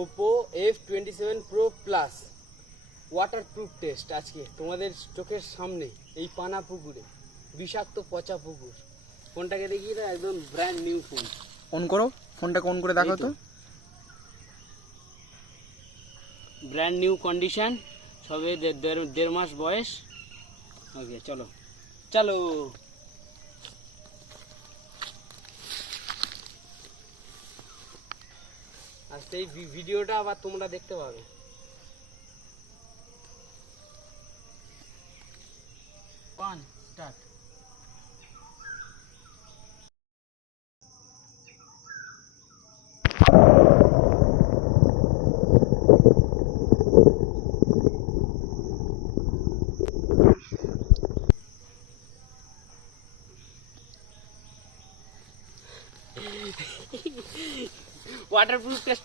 Oppo F27 Pro Plus waterproof test আজকে তোমাদের চোখের সামনে এই পানা পুকুরে, বিষাক্ত পচা পুকুর। ফোনটাকে দেখিয়ে দাও, একদম ব্র্যান্ড নিউ ফোন। অন করো, ফোনটাকে অন করে দেখাও তো। ব্র্যান্ড নিউ কন্ডিশন, সবে দেড় মাস বয়স। ওকে, চলো চলো। আর সেই ভিডিওটা আবার তোমরা দেখতে পাবে। স্টার্ট। Waterproof test